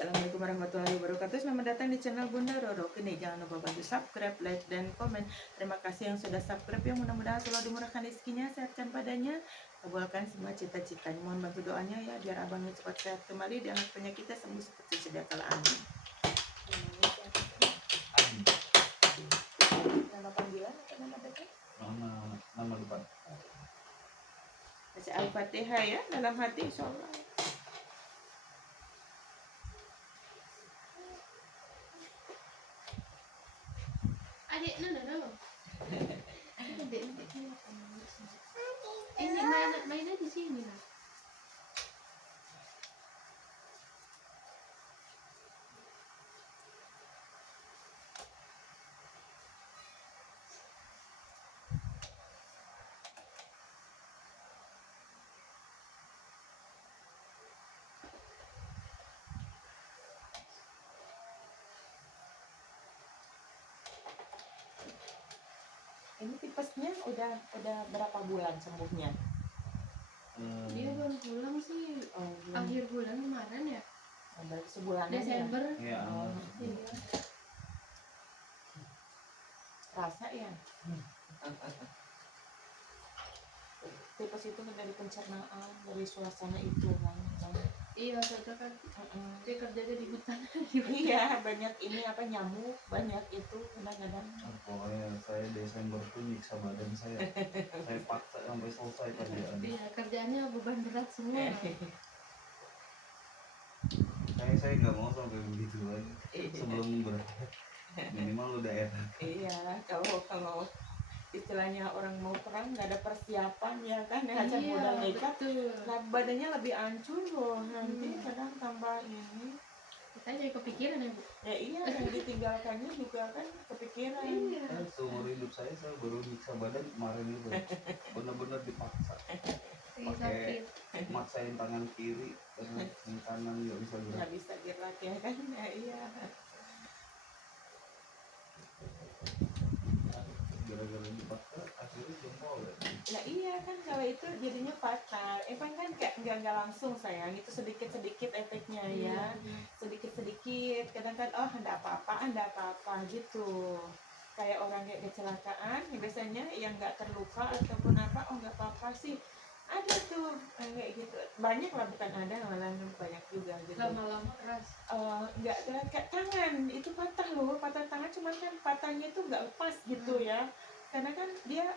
Assalamualaikum warahmatullahi wabarakatuh. Selamat datang di channel Bunda Roro. Kini jangan lupa bantu subscribe, like, dan komen. Terima kasih yang sudah subscribe, yang mudah-mudahan selalu dimurahkan rezekinya, sehatkan badannya, kabulkan semua cita-citanya. Mohon bantu doanya ya, biar abangnya cepat sehat kembali dan penyakitnya sembuh seperti sedia kala. Amin. Nama panggilan atau nama depan? Nama depan. Baca Al-Fatihah ya, dalam hati insyaallah. Adik, no. Ini mainnya di sini lah. Ini tipesnya udah berapa bulan sembuhnya? Dia baru pulang sih akhir bulan kemarin ya. Berarti sebulan Desember. Ya. Iya. Rasa ya. Tipes itu kan dari pencernaan, dari suasana itu kan. Iya, saya kan dia kerjanya di hutan. Iya, banyak ini apa nyamuk, banyak itu kadang-kadang. Pokoknya saya Desember tuh nyiksa badan saya. Saya paksa sampai selesai kerjaan. Iya, kerjaannya beban berat semua. Saya nggak mau sampai begitu lagi. Sebelum minimal udah enak. Iya, kalau istilahnya orang mau perang nggak ada persiapan ya kan, Iya, modal nekat, betul. nah badannya lebih hancur loh nanti kadang tambah ini. Kita jadi kepikiran ya, Bu. Ya iya, yang ditinggalkannya juga kan kepikiran. Iya. Seumur hidup saya baru nyiksa badan kemarin itu. Benar-benar dipaksa. Pakai maksain tangan kiri, yang kanan nggak bisa gerak. Nggak bisa gerak ya kan, ya iya. Gara-gara dipaksa akhirnya jempol ya. Nah iya kan, kalau itu jadinya fatal. Emang kan kayak nggak langsung sayang, itu sedikit-sedikit efeknya ya, sedikit-sedikit. Kadang kan oh ada apa-apa gitu. Kayak orang kayak kecelakaan, ya biasanya yang nggak terluka ataupun apa, oh nggak apa-apa sih. Ada tuh kayak gitu, banyak lah, bukan ada, malah banyak juga gitu. Lama-lama keras. Nggak ada kayak tangan itu patah loh, patah tangan, cuman kan patahnya itu nggak lepas gitu ya, karena kan dia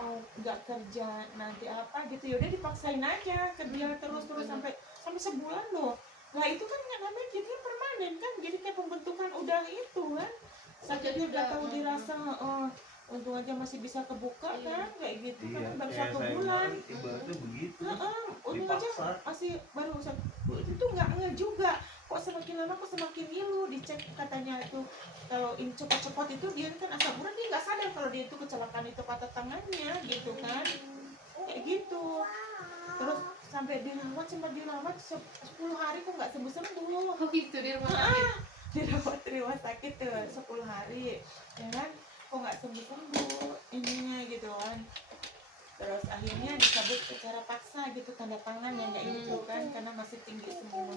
mau nggak kerja nanti apa gitu, yaudah dipaksain aja kerja terus sampai sebulan loh. Nah itu kan namanya jadi permanen kan, jadi kayak pembentukan udah itu kan, sakitnya udah tahu dirasa. Untung aja masih bisa kebuka kan kayak gitu. Iya, kan baru kayak 1 bulan. Ibaratnya begitu. Untung aja masih baru itu nggak juga. Kok semakin lama kok semakin ngilu, dicek katanya itu kalau ini cepat-cepat itu dia kan asam urat, dia nggak sadar kalau dia itu kecelakaan itu patah tangannya gitu kan, kayak gitu. Terus sampai sempat dirawat 10 hari kok nggak sembuh. Oh gitu, di rumah sakit. Dirawat di rumah sakit tuh 10 hari ya kan, kok nggak sembuh ininya gitu kan. Terus akhirnya dicabut secara paksa gitu, tanda tangan ya kayak gitu kan, karena masih tinggi semua.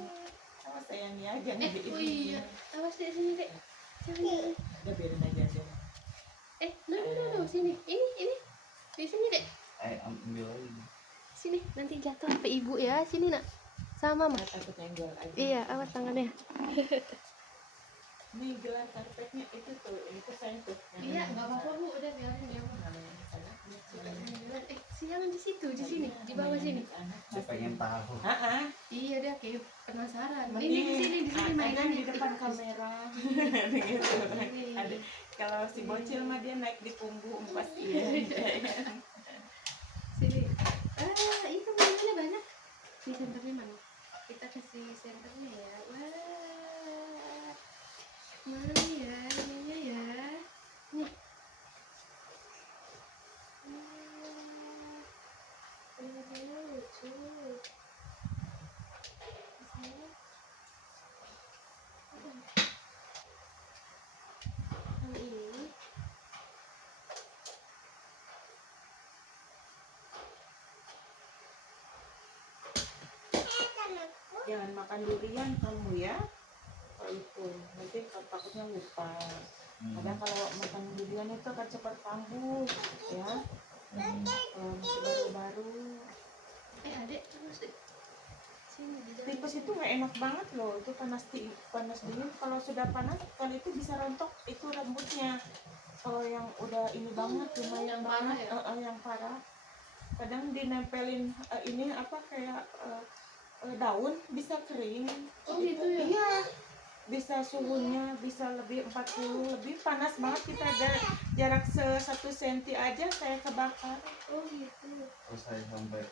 Awas sayangnya jangan Oh iya, awas dek sini dek. Jangan. Udah biarin aja deh. No, sini. Ini. Di sini dek. Ambil aja. Sini, nanti jatuh sampai ibu ya. Sini nak. Sama Mas. Takut nyenggol aja. Iya, awas tangannya. Nih gelar karpetnya itu tuh, itu saya tuh. Iya, nggak apa-apa Bu, udah biarin ya. Jangan di situ, di sini, di bawah sini. Saya pengen tahu. Iya deh, kayak penasaran. Ini Mending di sini mainan di depan kamera. Gitu. Ada kalau si bocil mah dia naik di punggung pasti ya. Sini. Itu mainannya banyak. Di senternya mana? Kita kasih senternya ya. Wah. Mana ya ininya ya? Nih. Ini lucu. Ini. jangan makan durian kamu ya. Kalau itu nanti takutnya lupa. Kadang kalau makan durian itu akan cepat kambuh ya. Kalau masih baru-baru. Adek terus deh. Sini di dalam. Tipes itu nggak enak banget loh. Itu panas dingin. Kalau sudah panas kan itu bisa rontok itu rambutnya. Kalau yang udah ini banget lumayan Yang parah banget, ya? yang parah. Kadang dinempelin ini apa kayak daun bisa kering. Oh gitu ya? Iya. Bisa suhunya bisa lebih 40 lebih panas banget, kita ada jarak 1 cm aja saya kebakar. Oh gitu. Terus saya sampai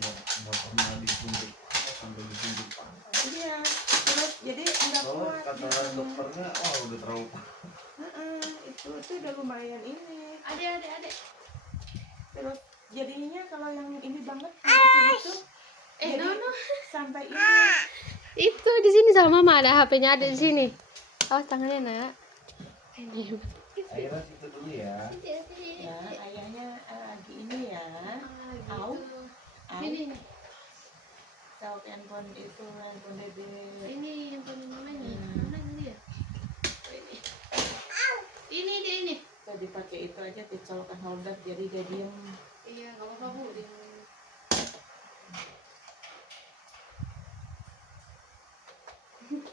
nggak pernah disuntik sampai disuntik Pak. Iya, terus jadi nggak Soalnya kuat kata gitu. dokternya, wah udah terlalu Itu udah lumayan ini. Adek. Terus jadinya kalau yang ini banget itu jadi Nono. sampai ini. Itu di sini sama mama ada HP-nya ada di sini. Awas tangannya nak. Ini. akhirnya situ dulu ya. Ya, ayahnya lagi ini ya. Au. Au. Ini. Tahu handphone itu handphone dede. Ini yang punya mamanya. Hmm. Mana dia? Oh, ini. Ini. Tuh dipakai itu aja dicolokan holder jadi dia diem. Iya, enggak apa-apa Bu.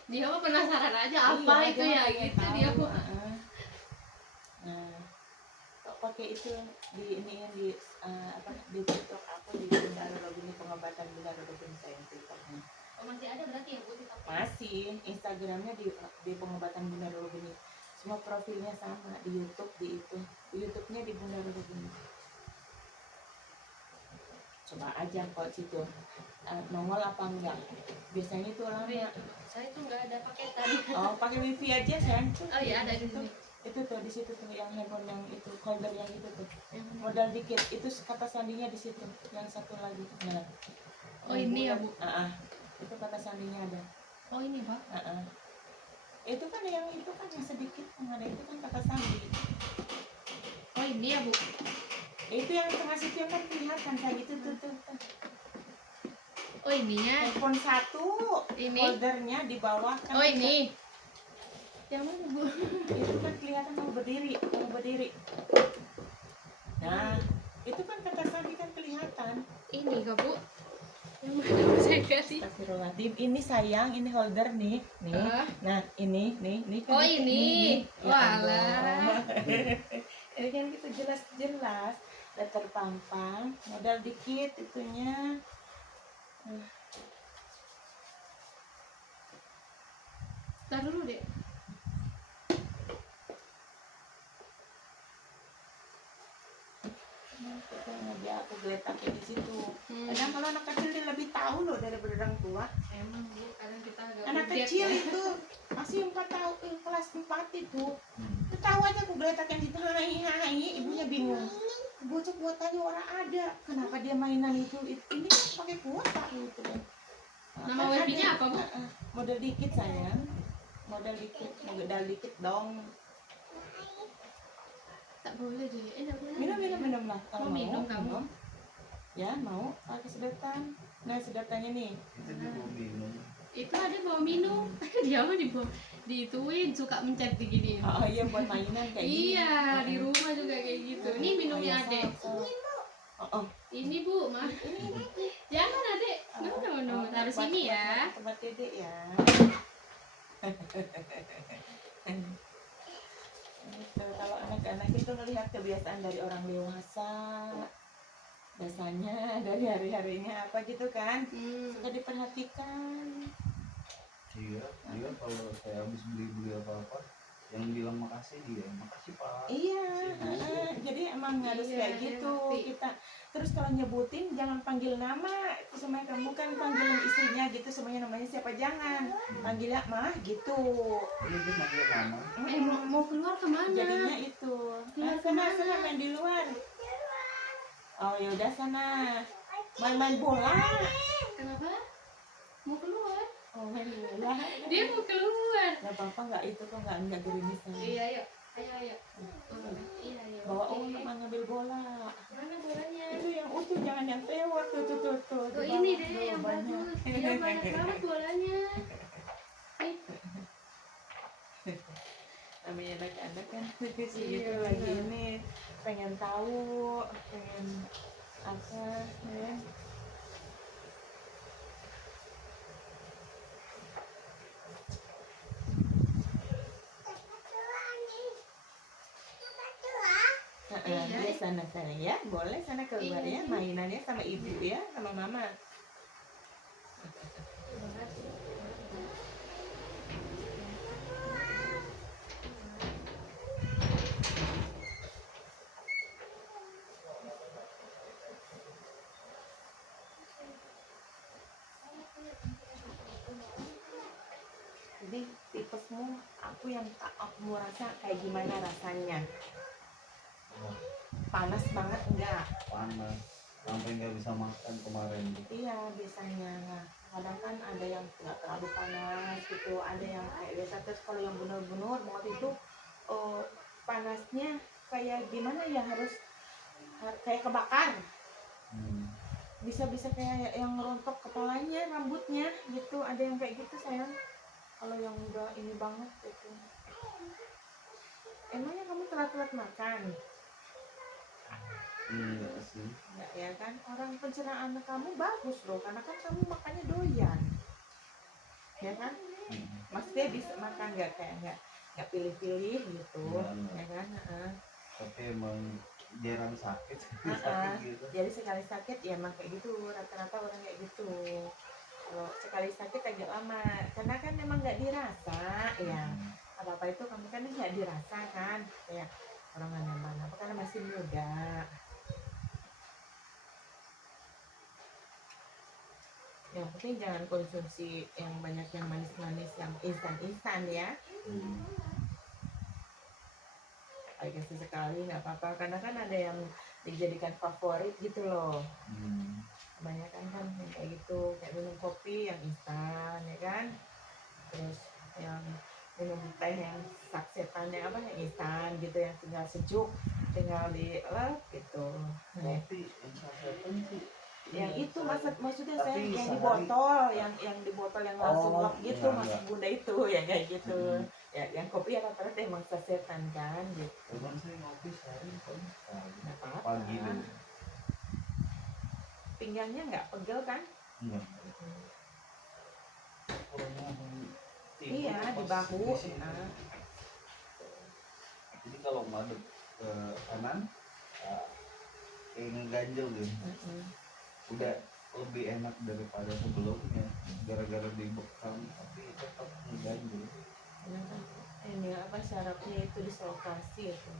Dia mah penasaran aja apa Iya, itu dia ya pengen gitu tahu, dia mah. Nah, kok pakai itu di ini di apa di TikTok aku di Bunda Robini, pengobatan Bunda Robini saya TikToknya. Oh, masih ada berarti ya Bu TikTok? Masih, Instagramnya di pengobatan Bunda Robini. Semua profilnya sama di YouTube di itu. Di YouTube-nya di Bunda Robini. Coba aja kok situ nongol apa enggak. Biasanya itu orangnya Saya tuh nggak ada paketan. pakai wifi aja sayang. Oh iya ada di sini. Itu tuh di situ tuh yang handphone yang itu holder yang itu tuh Yang mana? modal dikit itu kata sandinya di situ yang satu lagi. Nah, Oh ini ya Bu. itu kata sandinya ada. Oh ini Pak. Itu kan yang sedikit yang ada itu kan kata sandi. Oh ini ya Bu. Itu yang tengah situ yang kan kelihatan kayak gitu tuh. Oh ininya. Handphone satu Ini. holdernya di bawah kan. Oh ini. Yang mana Bu? Itu kan kelihatan mau berdiri. Nah, itu kan kata sandi kan kelihatan. Ini kak Bu. Yang mana saya kasih? Astagfirullahaladzim, ini sayang, ini holder nih. Nah, ini kan. Oh ini. Ya Walah. Ini kan gitu jelas, udah terpampang, modal dikit itunya. Tar dulu deh. Aku geletakin di situ. Kadang kalau anak kecil dia lebih tahu loh daripada orang tua. Emang Bu, kadang kita agak Anak bujek kecil ya. itu masih 4 tahun, kelas 4 itu. Dia tahu aja aku geletakin di tengah, ibunya bingung. Bocah kuotanya orang ada, kenapa dia mainan itu? Ini pakai kuota gitu kan. Nama wifi-nya apa Bu? Modal dikit sayang, modal dikit dong. Tak boleh deh. Tak boleh. Minum lah kalau Mau minum kamu? Ya mau pakai sedotan. Nah sedotannya nih. Itu dia mau minum. Itu ada mau minum. Dia mah diituin suka mencet digini. Oh iya buat mainan kayak gini. Iya, di rumah juga kayak gitu. Ini minumnya Adek. Ini Bu, mah. Jangan Adek. No. Taruh sini ya. Tempat dedek ya. Gitu. Kalau anak-anak itu melihat kebiasaan dari orang dewasa, biasanya dari hari-harinya apa gitu kan, suka diperhatikan. Iya, kalau saya habis beli apa-apa, yang bilang makasih dia, makasih Pak. Iya, jadi emang harus Iya, kayak gitu ngerti. kita. Terus kalau nyebutin jangan panggil nama, itu semuanya kamu kan panggil istrinya gitu, semuanya namanya siapa jangan panggilnya mah gitu. Ini dia manggil nama. Mau keluar kemana? Jadinya itu. Keluar Sana main di luar. Oh ya udah sana main bola. Kenapa? Mau keluar? Oh main bola. Dia mau keluar. Gak apa-apa nggak itu kok nggak gerimis. Iya, ayo. Iya. Bawa Oke. untuk ngambil bola. Mana bolanya? Itu yang jangan yang tewar tuh. Tuh Di ini bawah deh tuh yang banyak. bagus. Iya banyak banget bolanya. Ih, Namanya anak-anak kan segitu Iya, lagi benar. ini pengen tahu, pengen apa ya. Iya. Dia sana ya, boleh sana keluar Iya, ya, sini. mainannya sama ibu ya, sama mama. Jadi tipesmu, aku yang aku mau rasa kayak gimana rasanya? Panas banget enggak? Panas sampai nggak bisa makan kemarin. Iya biasanya. Nah, kadang kan ada yang nggak terlalu panas gitu, ada yang kayak biasa. Terus kalau yang benar-benar banget itu panasnya kayak gimana ya, harus kayak kebakar. Bisa-bisa kayak yang rontok kepalanya, rambutnya gitu. Ada yang kayak gitu sayang. Kalau yang udah ini banget gitu. Emangnya kamu telat-telat makan? Iya sih. Enggak ya kan? Orang pencernaan kamu bagus loh, karena kan kamu makannya doyan. Ya kan? Maksudnya bisa makan nggak pilih-pilih gitu. Iya. Ya kan? Tapi emang jarang sakit. Gitu. Jadi sekali sakit ya emang kayak gitu, rata-rata orang kayak gitu. Kalau sekali sakit agak lama, karena kan memang nggak dirasa ya. Apa-apa itu kamu kan nggak dirasa kan, kayak orang mana apa karena masih muda. Yang penting jangan konsumsi yang banyak yang manis-manis, yang instan-instan ya. Agak sesekali nggak apa-apa, karena kan ada yang dijadikan favorit gitu loh. Kebanyakan kan kayak gitu, kayak minum kopi yang instan ya kan, terus yang minum teh yang saksetannya apa yang instan gitu, yang tinggal sejuk, tinggal dielep gitu. Kopi yang sasetan sih. Yang itu maksudnya saya Tapi yang di sehari- botol, yang di botol yang langsung Oh, lep gitu, iya, maksud iya. bunda itu ya kayak gitu. Ya yang kopi ya rata-rata emang sasetan kan gitu. Cuman saya ngopi sehari kan Nggak apa-apa. pagi dulu. Pinggangnya nggak pegel kan? Enggak. Kurangnya Iya di bahu. Nah. Jadi kalau madep ke kanan kayak ngeganjel gitu. Udah lebih enak daripada sebelumnya, gara-gara dibekam tapi tetap ngeganjel. Ini apa syarafnya itu dislokasi itu.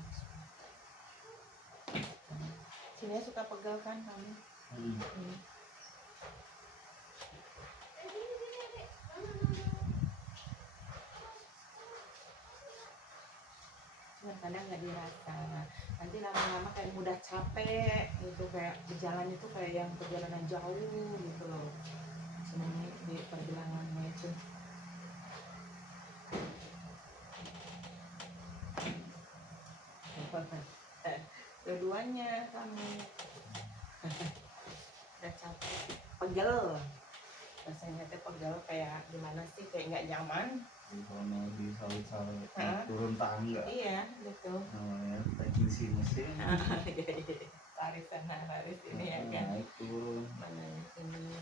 Sini suka pegel kan kamu? Cuma kadang nggak dirasa. Nanti lama-lama kayak mudah capek gitu, kayak berjalan itu kayak yang perjalanan jauh gitu loh. Sebenarnya di perjalanannya itu. Keduanya kamu udah capek, pegel. Rasanya teh pegel kayak gimana sih, kayak nggak nyaman. Kalau di sawit-sawit turun tangga. Iya gitu. Namanya teknisi mesin. Laris sana, laris ini ya kan. Naik turun. Mana ini.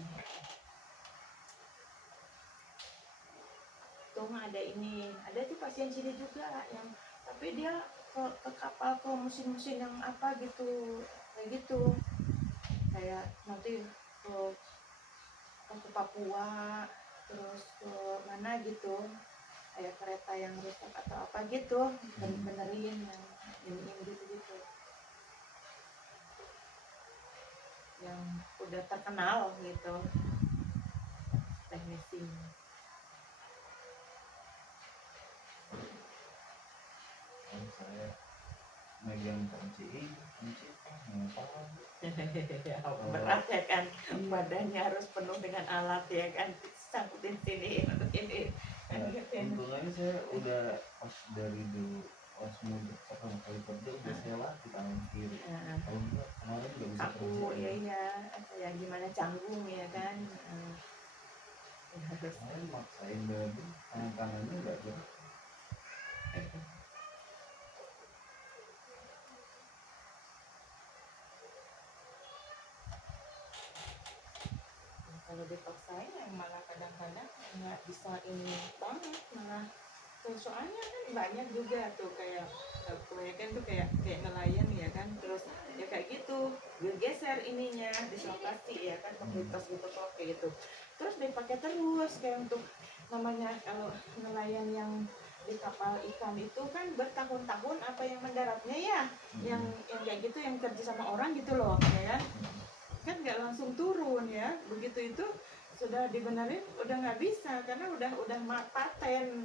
Tuh ada ini, ada tuh pasien sini juga yang, tapi dia ke kapal, ke musim-musim yang apa gitu, kayak gitu, kayak nanti ke Papua, terus ke mana gitu, kayak kereta yang rusak atau apa gitu, benerin yang ini gitu, yang udah terkenal gitu teknisi. Saya megang kunci Berat ya kan, badannya harus penuh dengan alat ya kan, sangkutin sini untuk ini. Untungnya saya udah pas dari dulu pas mudik pertama kali kerja udah saya latih tangan kiri. Heeh. Kalau enggak kemarin nggak bisa Aku kerja. iya ya gimana canggung ya kan. Ya harus. Kemarin maksain banget tangan-tangannya nggak gerak. Kalau dipaksain ya malah kadang-kadang nggak bisa ini banget, malah tuh soalnya kan banyak juga tuh kayak kebanyakan tuh kayak kayak nelayan ya kan, terus ya kayak gitu bergeser ininya dislokasi ya kan, komoditas gitu kok kayak gitu, terus dipakai terus kayak untuk namanya kalau nelayan yang di kapal ikan itu kan bertahun-tahun apa yang mendaratnya ya, yang kayak gitu yang kerja sama orang gitu loh ya kan nggak langsung turun ya, begitu itu sudah dibenerin udah nggak bisa karena udah paten,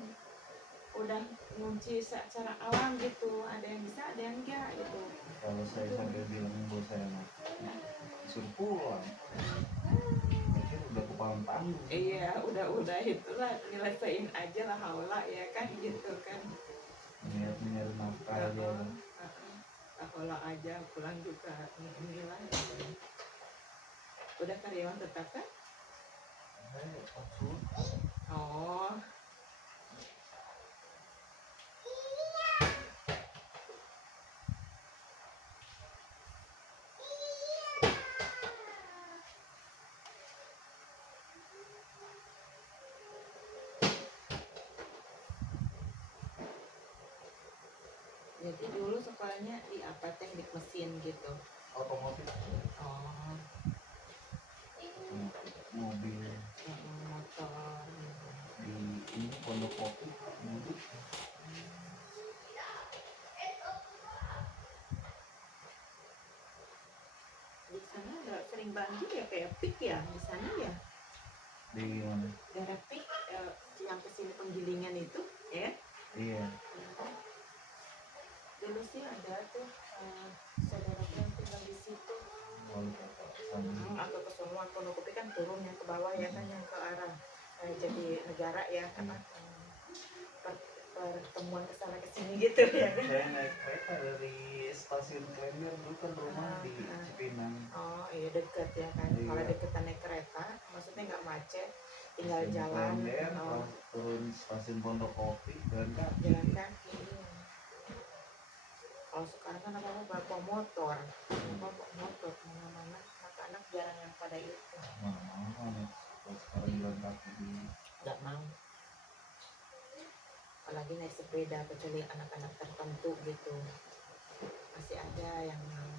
udah ngunci secara alam gitu, ada yang bisa ada yang enggak gitu. Kalau saya sampai bilang bos saya mah disuruh pulang, mikir udah kepalang tanggung. Iya udah itulah nyelesain aja lah haula ya kan gitu kan. Niat nyari nafkah aja. Haula aja pulang juga inilah. Udah karyawan tetap kan? Saya konsul. Oh. Jadi dulu sekolahnya di apa, teknik mesin gitu. Otomotif. Oh. Mobil. Motor. Di ini Pondok Kopi mudik. Di sana nggak sering banjir ya, kayak pik ya di sana ya. Di mana? Daerah pik yang kesini penggilingan itu ya. Iya. Dulu sih ada tuh saudara yang tinggal di situ. Wali kota sana. Atau ke semua Pondok Kopi kan turun yang ke bawah ya kan, yang ke arah jadi negara ya karena pertemuan kesana kesini gitu ya kan. Saya naik kereta dari stasiun Klender, dulu kan rumah di Cipinang. Oh iya deket ya kan. Iya. Kalau deketan naik kereta maksudnya nggak macet, tinggal Stasiun jalan. Klender, turun stasiun Pondok Kopi, jalan kaki. Jalan kaki. Kalau sekarang kan apa bawa motor, motor mana-mana, anak-anak jarang yang pada itu. Mana kalau sekarang jalan kaki di Nggak mau. Apalagi naik sepeda, kecuali anak-anak tertentu gitu. Masih ada yang mau.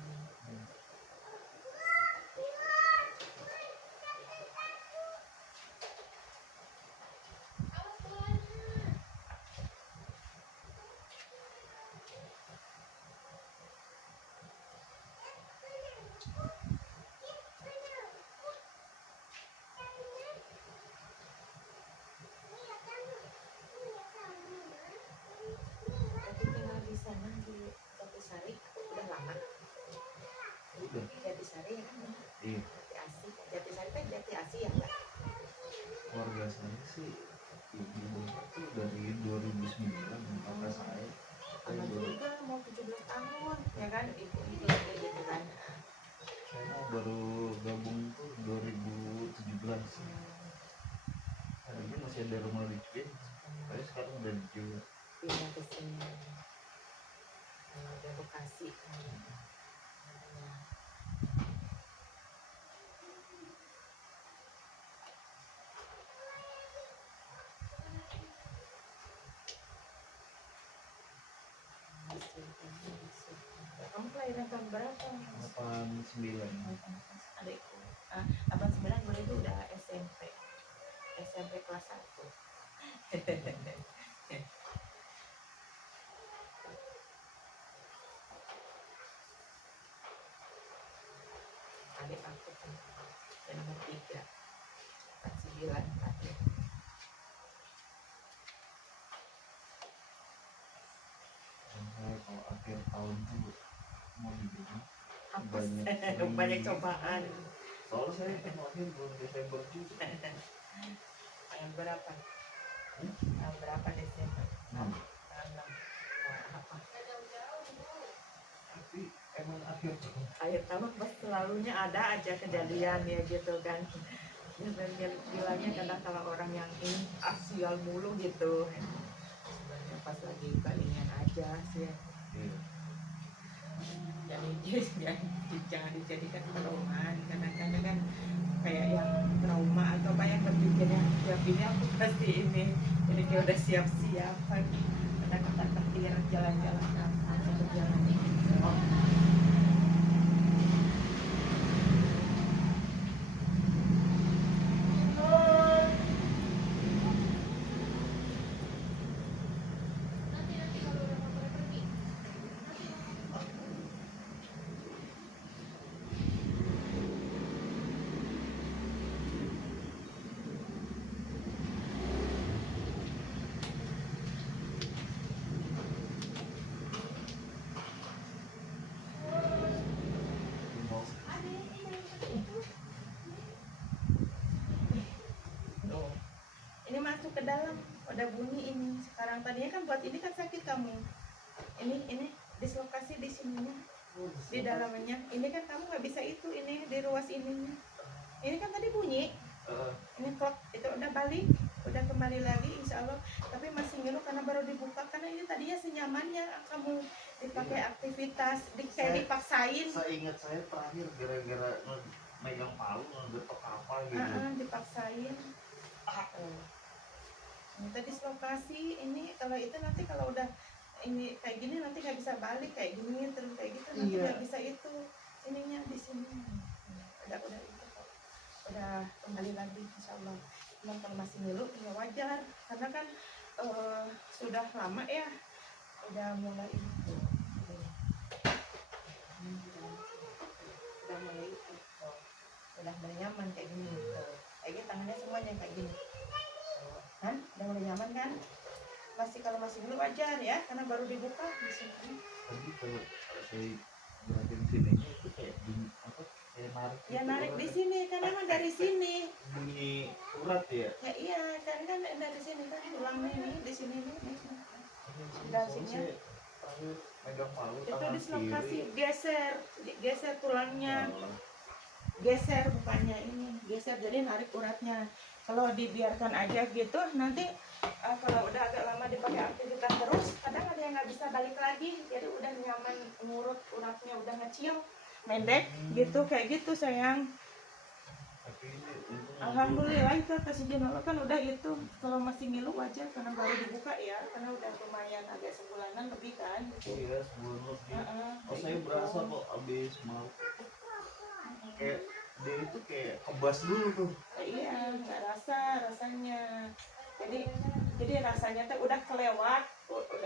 Tapi tinggal di sana di Jatisari udah lama. udah. Jatisari ya kan? Iya. Jatisari kan Jati Asih ya Mbak? Keluarga saya sih ibu itu dari 2009 kakak saya. Anak juga mau 17 tahun ya kan, ibu juga gitu kan. Saya mau baru gabung tuh 2017. Hari ini masih ada rumah di Cipin, tapi sekarang udah dijual. Pindah ke sini. Udah Bekasi. Kamu kelahiran tahun berapa? 89. Adikku. 89 gue itu udah SMP kelas 1. Adik aku kan nomor 3 49 adik. Dan saya kalau akhir tahun tuh mau dibilang Apa banyak banyak cobaan. soalnya saya kan lahir bulan Desember juga. Tanggal berapa? Tanggal berapa Desember? Nah, Tanggal 6. Tapi emang akhir tahun Akhir tahun pas selalunya ada aja kejadian ya gitu kan. Bilangnya kadang kalau orang yang ini asial mulu gitu. Ya, pas lagi kelingan aja sih. iya. Jadi jangan dijadikan trauma. Kadang-kadang kan kayak yang trauma atau kayak berpikirnya siap ini aku pasti ini. Jadi dia udah siap-siap kan. Kadang-kadang ketir jalan-jalan atau berjalan. Mau Tuh. Ini masuk ke dalam, udah bunyi ini. Sekarang tadinya kan buat ini kan sakit kamu. Ini dislokasi di sininya, di dalamnya. Ini kan kamu nggak bisa ini di ruas ininya. Ini kan tadi bunyi. Ini klok itu udah balik, udah kembali lagi insya Allah. Tapi masih ngeluh karena baru dibuka karena ini tadinya senyamannya kamu dipakai aktivitas, kayak dipaksain. Saya ingat saya terakhir gara-gara megang palu ngegetok apa gitu. Dipaksain. Ini tadi dislokasi ini kalau itu nanti kalau udah ini kayak gini nanti nggak bisa balik kayak gini terus kayak gitu nanti Iya. nggak bisa itu ininya di sini udah itu kok. Udah kembali lagi insya Allah. Cuman kalau masih ngilu ya wajar karena kan sudah lama ya udah mulai itu udah mulai itu udah nyaman kayak gini kayak gini tangannya semuanya kayak gini kan udah mulai nyaman kan kalau masih ngilu wajar ya karena baru dibuka di sini. Tapi kalau saya perhatiin sininya itu kayak bunyi apa? Kayak narik. Ya gitu, narik di orang. sini kan emang dari sini. Bunyi urat ya. Ya iya kan dari sini kan tulangnya ini di sini nih. Dan sini. Saya terakhir megang palu Itu tangan dislokasi kiri. geser tulangnya. Malah. Geser bukannya ini, geser jadi narik uratnya. Kalau dibiarkan aja gitu nanti kalau udah agak lama dipakai aktivitas terus kadang ada yang nggak bisa balik lagi jadi udah nyaman ngurut uratnya udah ngecil pendek gitu kayak gitu sayang. Tapi ini untungnya Alhamdulillah itu atas izin Allah kan udah itu kalau masih ngilu wajar karena baru dibuka ya karena udah lumayan agak sebulanan lebih kan gitu. iya sebulan lebih. Oh Kayak saya gitu. berasa kok abis mau kayak dia itu kayak kebas dulu tuh. Iya nggak rasanya jadi rasanya tuh udah kelewat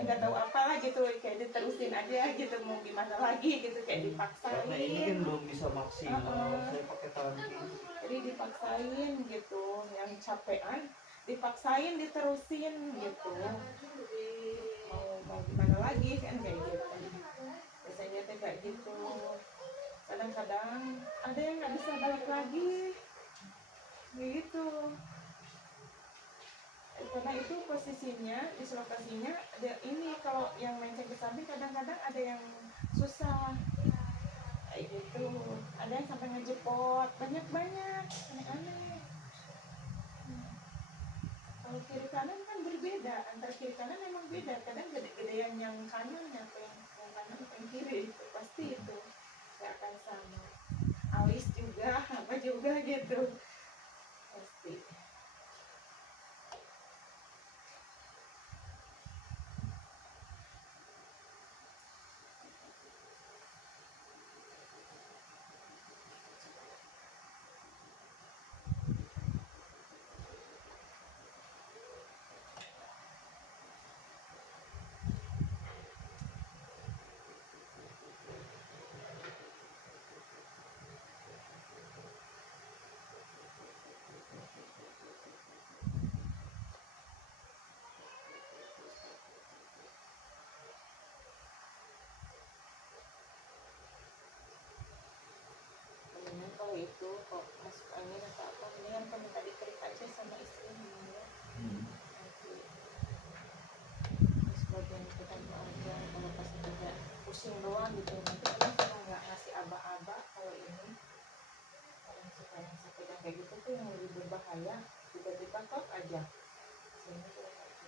nggak tahu apalah gitu kayak diterusin aja gitu mau gimana lagi gitu kayak Karena ini kan dipaksain belum bisa maksimal. Saya pakai tangan kiri. jadi dipaksain gitu yang capean dipaksain diterusin gitu mau gimana lagi kan kayak gitu biasanya tuh kayak gitu kadang-kadang ada yang nggak bisa balik lagi gitu karena itu posisinya dislokasinya ada ini kalau yang menceng ke samping kadang-kadang ada yang susah kayak gitu ada yang sampai ngejepot banyak aneh-aneh. Kalau kiri kanan kan berbeda antara kiri kanan memang beda kadang gede-gedean yang kanan atau yang kanan atau yang kiri itu pasti itu nggak akan sama alis juga apa juga gitu pasti. sini tuh lagi.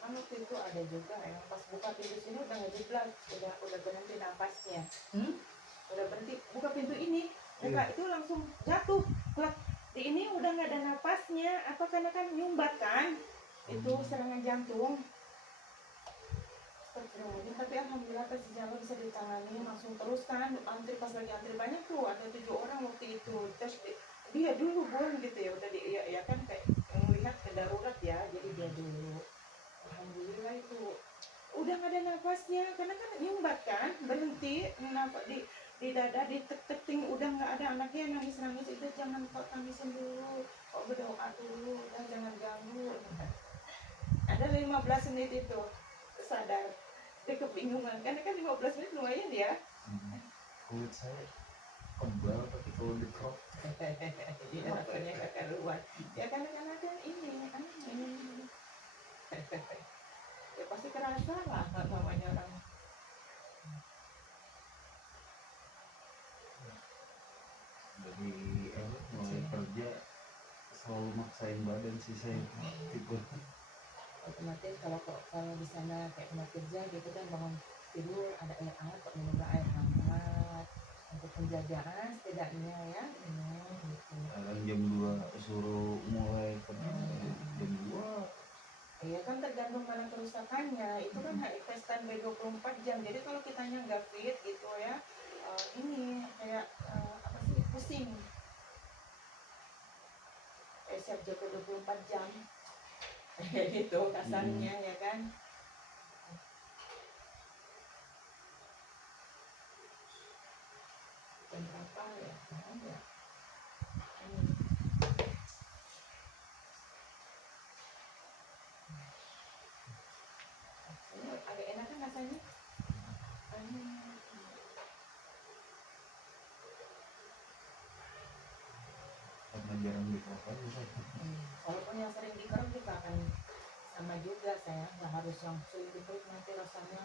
Kan waktu itu ada juga yang pas buka pintu sini udah nggak jelas, udah berhenti napasnya. Udah berhenti buka pintu ini, buka itu langsung jatuh. Klak. Di ini udah nggak ada napasnya, apa karena kan nyumbat kan? Itu serangan jantung. Astagfirullahaladzim, tapi alhamdulillah pas jalan bisa ditangani langsung terus kan. Antri pas lagi antri banyak tuh, ada 7 orang waktu itu. Terus dia dulu Bun gitu ya, udah ya kan kayak melihat ke darurat ya, jadi dia dulu. Alhamdulillah itu udah nggak ada nafasnya karena kan nyumbat kan, berhenti nafas di dada, di tek-teking, udah nggak ada. Anaknya nangis itu, jangan kok tangisin dulu, kok berdoa dulu, udah jangan ganggu. Ada 15 menit itu sadar, dia kebingungan karena kan 15 menit lumayan ya. Kulit saya kebal tapi kalau di crop Iya, rasanya gak keluar ya karena kan ada ini ya pasti kerasa lah namanya orang. dari mulai kerja selalu maksain badan sih saya tipe. Otomatis kalau di sana kayak tempat kerja gitu kan, bangun tidur ada air hangat, kok minum air hangat untuk penjagaan setidaknya ya. Gitu. Kadang jam 2 suruh mulai kerja jam 2. Iya kan tergantung mana kerusakannya, itu kan HIP standby 24 jam. Jadi kalau kitanya nggak fit gitu ya, ini kayak apa sih, pusing. Siap jaga 24 jam. Itu kasarnya ya kan. Jam berapa ya? Ada. Ini agak enak kan rasanya? Karena jarang dikeluarkan Walaupun yang sering dikeruk juga akan sama juga, saya nggak harus yang sulit dikeruk nanti rasanya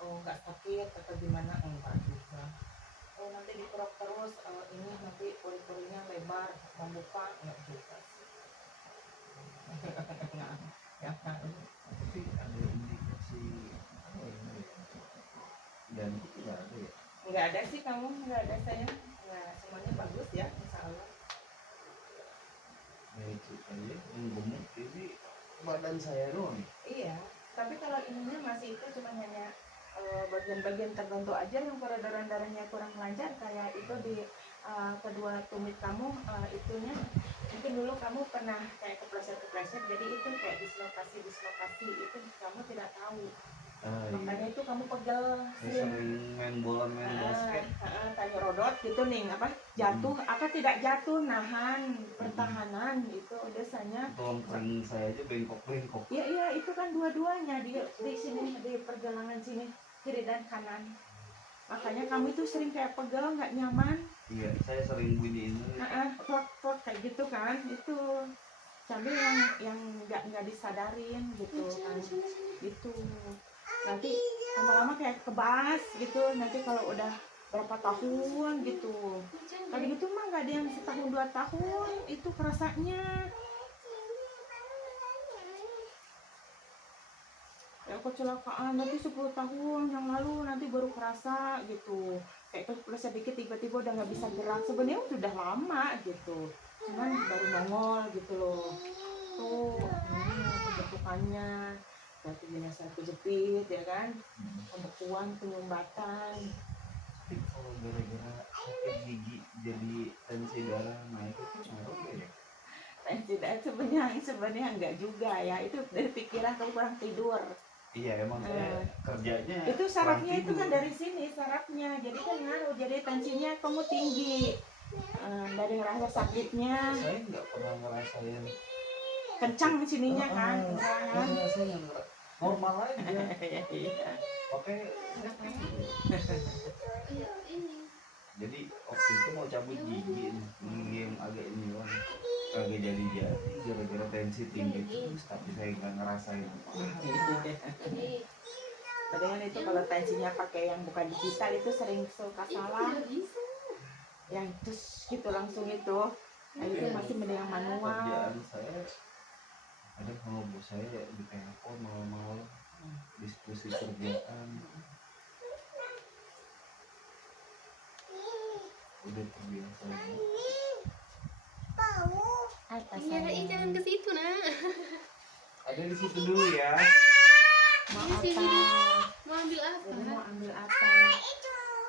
nggak sakit atau gimana, enggak juga. Nanti dikeruk terus ini nanti pori-porinya lebar membuka, enggak juga sih. Ya kan. tapi ada indikasi apa ya, dan itu nggak ada ya. Nggak ada sih, kamu nggak ada, saya nggak, semuanya bagus ya insya Allah. Ya itu aja yang gemuk jadi badan saya doang. Iya, tapi kalau ininya masih itu cuma hanya bagian-bagian tertentu aja yang peredaran darahnya kurang lancar, kayak itu di kedua tumit kamu, itunya mungkin dulu kamu pernah kayak kepleset jadi itu kayak dislokasi itu kamu tidak tahu. Makanya itu kamu pegel sering main bola basket tanya rodot gitu nih, apa jatuh apa tidak jatuh, nahan pertahanan itu biasanya. tulang kering saya aja bengkok Iya itu kan dua-duanya di sini, di pergelangan sini kiri dan kanan. Makanya kamu itu sering kayak pegel, nggak nyaman. Iya, saya sering bunyiin Plok kayak gitu kan, itu sambil yang nggak disadarin gitu kan, gitu. Nanti lama-lama kayak kebas gitu, nanti kalau udah berapa tahun gitu. Tadi gitu mah nggak ada yang setahun 2 tahun itu kerasanya. Ya kecelakaan nanti 10 tahun yang lalu nanti baru kerasa gitu. Kayak kepleset dikit tiba-tiba udah nggak bisa gerak. Sebenarnya udah lama gitu, cuman baru nongol gitu loh. Tuh pembentukannya berarti biasa kejepit ya kan, pembekuan, penyumbatan. tapi kalau gara-gara sakit gigi jadi tensi darah naik itu ngaruh ya? Tensi darah sebenarnya enggak juga ya, itu dari pikiran kamu kurang tidur. Iya emang saya kerjanya itu sarafnya itu kan dari sini sarafnya, jadi kan ngaruh, jadi tensinya kamu tinggi. Dari rasa sakitnya saya nggak pernah ngerasain kencang sininya kan, saya normal aja iya. oke. Jadi waktu itu mau cabut gigi yang agak ini doang, kagak jadi gara-gara tensi tinggi terus, tapi saya nggak ngerasain apa. Padahal itu kalau tensinya pakai yang bukan digital itu sering suka Itu salah. nggak bisa. Yang terus gitu langsung itu. Nah, itu masih mending yang manual. Kerjaan saya ada sama bos saya di telepon malam-malam diskusi kerjaan udah terbiasa. Iya, jangan ke situ nah. Ada di situ dulu ya. Mau Di sini. apa? Mau ambil apa? Jadi mau ambil apa?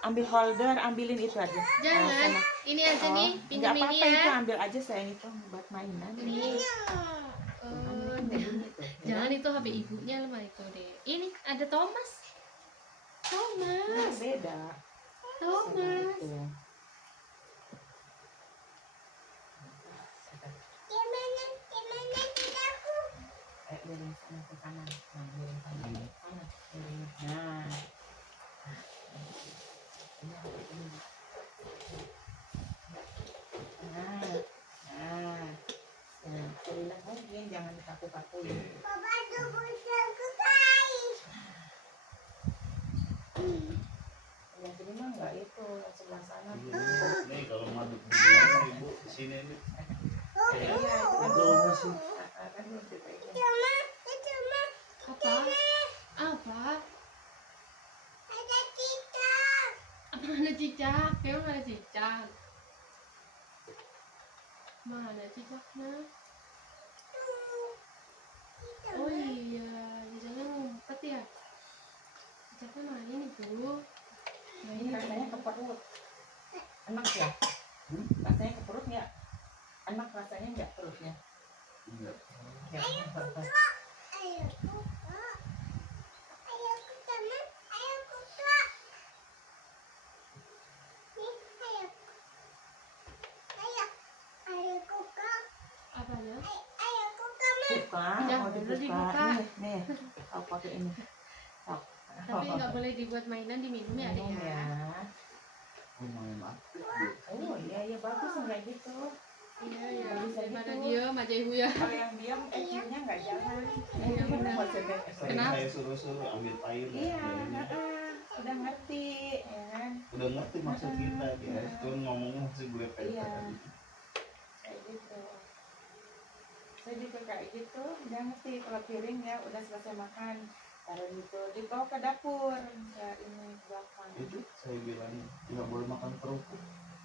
Ambil holder, ambilin itu aja. Jangan. Sama. Ini aja nih, Nggak pinjam ini apa-apa ya. itu ambil aja sayang itu buat mainan. Ini. Oh, itu. Jangan itu HP ibunya lemah itu deh. Ini ada Thomas. Thomas. Beda. Thomas. Itu. Miring sana ke kanan. Nah, miring sana ke sana. Miring. Nah. Nah. Nah. Nah, pilihlah mungkin jangan dikaku-kakuin. Yang sini mah enggak itu, yang sebelah sana. Nih kalau madu bilang ibu di sini nih. Iya, Itu masih kan belum dipegang. Apa? Apa? Apa mana cicak? Emang mana cicak? Mana cicaknya? Oh iya, cicaknya ngumpet ya? Cicaknya main itu. Nah, ini rasanya ke perut. Enak ya? Rasanya ke perut nggak? Enak rasanya nggak perutnya? enggak. Nggak. Apanya? Buka, Jangan mau dulu dibuka. dibuka. Nih, aku pakai ini. Sok. Tapi nggak boleh dibuat mainan, diminum ya adek Minum ya. ya. Lumayan aktif bu. Oh iya bagus enggak gitu. Iya ya, Bisa daripada gitu. diem aja ibu ya. Kalau yang diam EQ-nya nggak jalan. Iya, benar. Maksudnya. Sering Kenapa? saya suruh-suruh ambil payung Iya, dari ini. udah ngerti ya kan. Udah ngerti maksud kita dia, cuma ngomongnya masih gue Iya. tadi. Kayak gitu. Saya juga kayak gitu, udah ngerti kalau piring ya udah selesai makan. Taruh gitu, dibawa ke dapur. Ya ini belakang. Itu saya bilang nggak boleh makan kerupuk,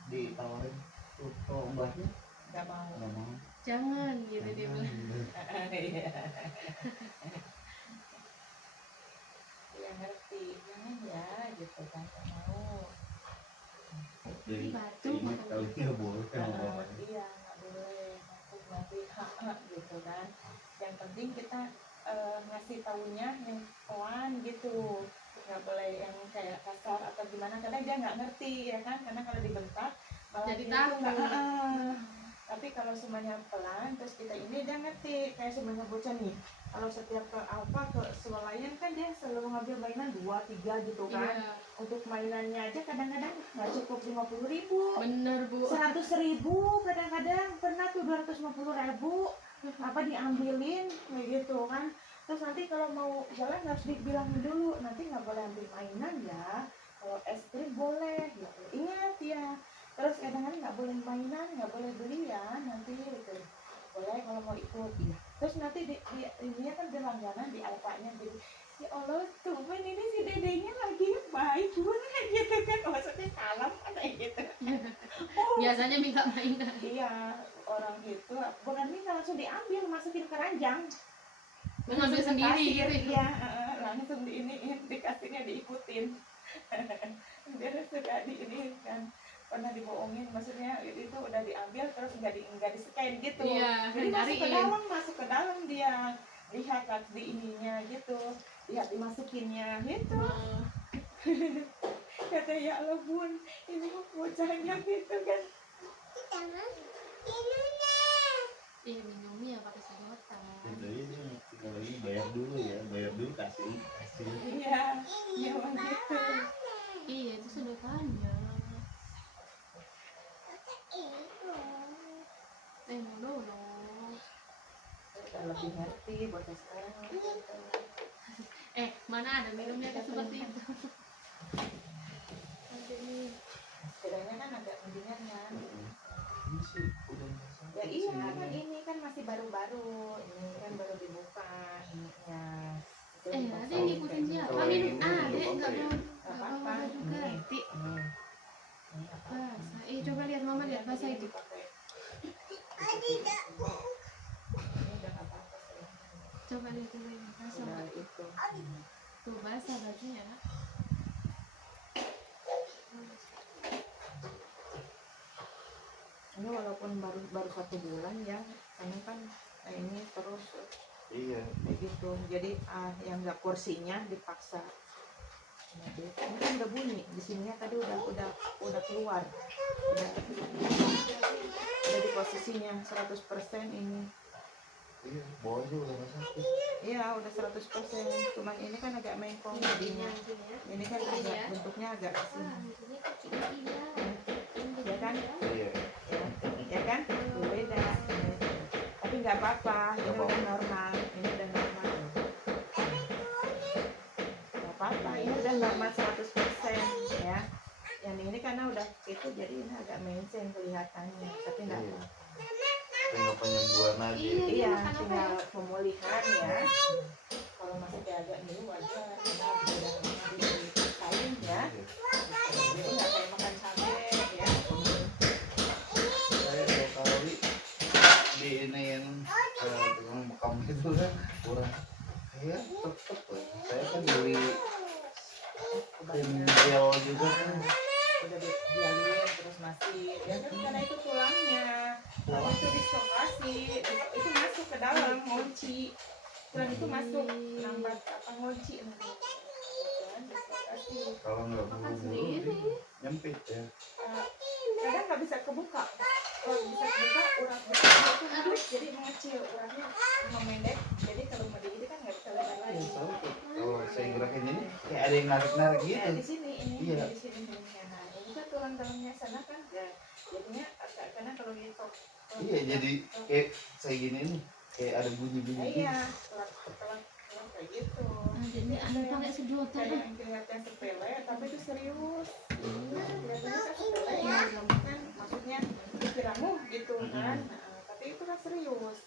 ditawarin tuh obatnya Nggak mau. nggak mau. Jangan gitu dia bilang. Iya. Ya ngerti, jangan ya gitu kan nggak mau. Jadi Batu ingat makan kalau nggak boleh sama bapaknya. Iya nggak boleh nanti hak gitu kan. Yang penting kita ngasih taunya yang pelan gitu, nggak boleh yang kayak kasar atau gimana karena dia nggak ngerti ya kan, karena kalau dibentak malah Jadi dia tuh takut. nggak. Tapi kalau semuanya pelan terus kita ini dia ngerti, kayak semuanya bocah nih kalau setiap ke apa ke swalayan kan dia selalu ngambil mainan 2-3 gitu kan. Iya, Untuk mainannya aja kadang-kadang nggak cukup 50.000, bener bu. 100.000, kadang-kadang pernah tuh 250.000 apa diambilin kayak gitu kan. Terus nanti kalau mau jalan harus dibilangin dulu, nanti nggak boleh ambil mainan ya, kalau es krim boleh gitu, ingat ya. Terus kadang-kadang nggak boleh mainan, nggak boleh beli ya nanti gitu, boleh kalau mau ikut ya. Terus nanti ini kan berlangganan di alpanya, jadi ya Allah tumben ini si dedenya lagi baik banget gitu kan, maksudnya kalem kayak gitu. Biasanya minta mainan. Iya, orang itu bukan minta, langsung diambil, masukin ke ranjang. Mengambil Langsung sendiri dikasih, gitu. Iya, langsung diiniin, dikasihnya diikutin. Dia suka diiniin kan. Pernah dibohongin, maksudnya itu udah diambil terus nggak di-scan gitu. Iya, Jadi nyariin. masuk ke dalam dia. Lihat di ininya gitu. Lihat dimasukinnya gitu. Oh, Kata ya Allah bun, ini kok bocahnya gitu kan. iya minumnya pakai sedotan. Jadi dia ngerti kalau ini bayar dulu ya, bayar dulu kasih. Iya, iya begitu. Iya itu sedotannya. No. Udah lebih ngerti bocah sekarang gitu. mana ada minumnya kayak seperti itu. Sepedanya kan agak mendingan kan. Ini sih udah masalah. Ya iya kan ini kan masih baru-baru, ini kan baru dibuka ininya. Itu Ada dipaksain yang ngikutin kayak siapa? Kalau Minum ini ada nggak nggak apa-apa mau Nggak nggak apa-apa. mau juga. Ini. Ini apa? Basah. Coba lihat mama lihat basah itu. Dipakai. Ini udah nggak apa-apa sayang. Coba lihat dulu ini basah. Udah Mbak. itu. Tuh basah bajunya. Ini walaupun baru 1 bulan ya, ini kan ini terus Iya. kayak gitu. Jadi yang nggak kursinya dipaksa. Ini kan udah bunyi di sininya tadi udah keluar, udah di posisinya 100% ini. Iya, bawahnya udah nggak sakit. Iya udah 100%. Cuman ini kan agak mengkong jadinya. Ini kan agak bentuknya agak kesini. Wah, ini kecil iya. Ya kan? Iya. Ya kan? Beda. Tapi nggak apa-apa. Ini udah normal. Ini udah normal. Nggak apa-apa. Ini udah normal 100% ya. Yang ini karena udah itu jadi ini agak menceng kelihatannya. Tapi nggak Iya. apa-apa. Tinggal penyembuhan aja. Iya. Iya, makan apa tinggal ya? pemulihan ya. Kalau masih kayak agak dulu aja karena udah dipaksain ya. Iya. Jadi nggak kayak makan cabai ya. Saya 2 kali di iniin tukang bekam itu kan kurang kayak tetep saya kan beli tim gel juga kan. Udah dialin terus masih ya kan karena itu tulangnya. Kalau itu dislokasi, itu masuk ke dalam ngunci. Tulang itu masuk lambat apa ngunci nanti. Kan dislokasi. Kalau nggak Makan buru-buru sendiri. nyempit ya. Kadang nggak bisa kebuka. Kalau bisa kebuka urat besar itu narik jadi mengecil, uratnya memendek. Jadi kalau mau digigit kan nggak bisa lebar Iya, lagi. tahu tuh. Kalau saya gerakin ini kayak ada yang narik-narik Ya, gitu. di sini ini Iya. di sini ininya. Nah, ini kan tulang dalamnya sana kan ya jadinya agak karena kalau gitu. Iya, jadi kayak saya gini nih kayak ada bunyi-bunyi gitu. Iya, telat kayak gitu. Nah, jadi anu pakai sedotan. Kayak yang kelihatan sepele, tapi itu serius. Kelihatannya kan sepele ya, kan maksudnya dikiramu gitu kan. Nah, tapi itu kan serius.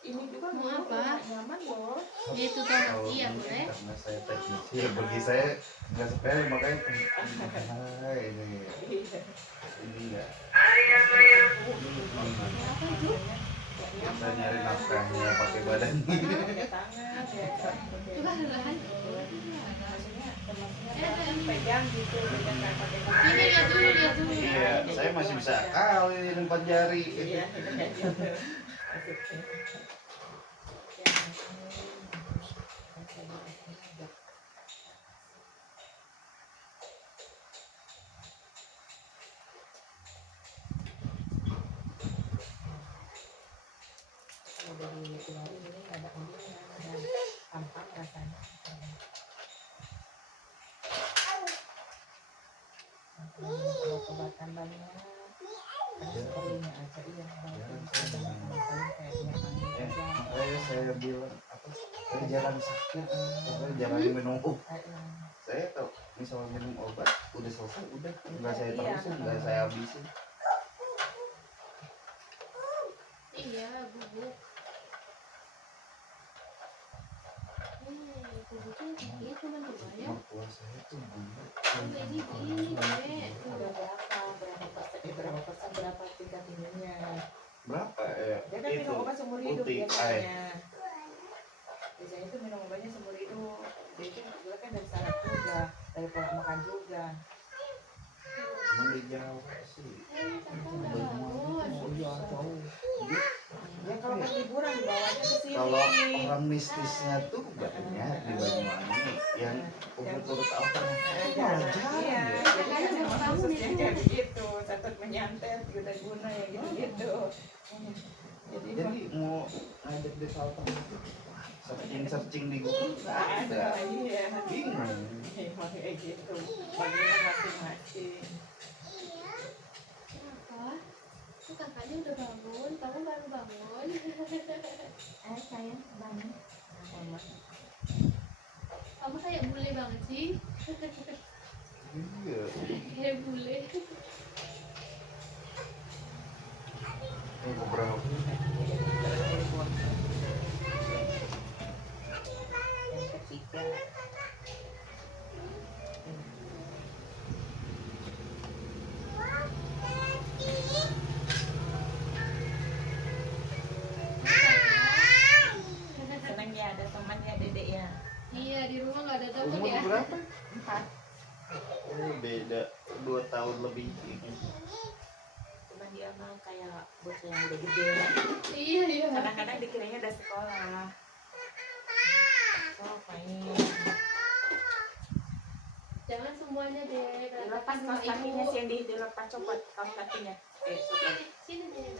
Ini juga Mau dulu apa? nggak nyaman loh. Ya itu tuh Kalau iya ini boleh. karena saya teknisi ya bagi saya nggak sepele makanya ini enggak Apa itu? bisa nyari nafkahnya pakai badan Pakai tangan ya kan. Coba lahan. Maksudnya pegang gitu, pegang nggak pakai Ini tangan. lihat dulu. iya saya masih bisa kali ini 4 jari Iya, kayak gitu. Maksudnya. Kalau dari luar ini nggak ada embunnya, ada tampak rasanya. Kalau obatan banyak, ada seperlunya aja iya. Paling kayak minyak angin aja. makanya saya bilang apa saya jarang sakit saya jarang minum obat saya kalau misalnya minum obat udah selesai udah nggak saya terusin nggak saya habisin Iya, bubuk. Bubuknya kayaknya cuma 2 ya. mertua saya tuh dulu Ini, Udah berapa tingkat ininya? berapa ya Dia kan itu minum obat seumur hidup putih biasanya. Biasanya itu minum obatnya seumur hidup. Dia itu juga kan dari saraf juga, dari pola makan juga. emang di Jawa sih Ya kalau pas liburan dibawanya ke sini. kalau orang mistisnya tuh katanya di Banyuwangi yang urut apa malah jarang Iya, ya jadi kan memang khususnya kayak begitu, tetap menyantet, guna-guna ya gitu-gitu. jadi mau ngajak di Salteng itu searching di Google nggak ada Iya. bingung Emang kayak gitu. Bagian masing-masing. Apa? Itu kakaknya udah bangun, kamu baru bangun. Sayang, bangun. Kamu kayak bule banget sih. Iya. Kayak bule. Ini keberapa? Yang ketiga. Senang ya ada teman ya dedek ya. Iya, di rumah nggak ada temen Umur ya. berapa? 4. Oh, beda 2 tahun lebih ini. Cuman dia mah kayak bocah yang udah gede. Iya, iya. Kadang-kadang dikiranya udah sekolah. So main. Jangan semuanya deh. Dilepas kaos kakinya sih, dilepas copot kaos kakinya. Copot. Sini deh.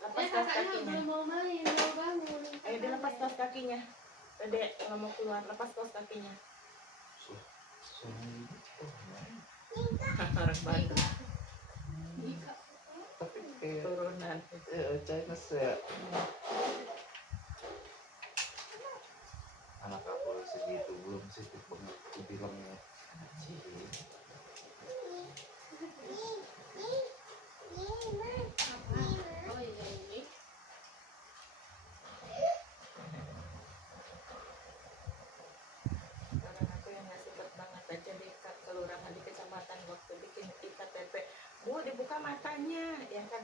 Lepas kaos Kakaknya kakinya. belum mau main, mau bangun. Ayo dilepas kaos kakinya. Dedek nggak mau keluar, lepas kaos kakinya. Orang Bandung. Ika. Tapi kayak Turunan. China ya. Anak aku segitu belum sih banget bilangnya. Apa? Oh iya ini. Orang aku yang nggak sempet banget aja di kelurahan di kecamatan waktu bikin IKTP. Bu dibuka matanya, ya kan?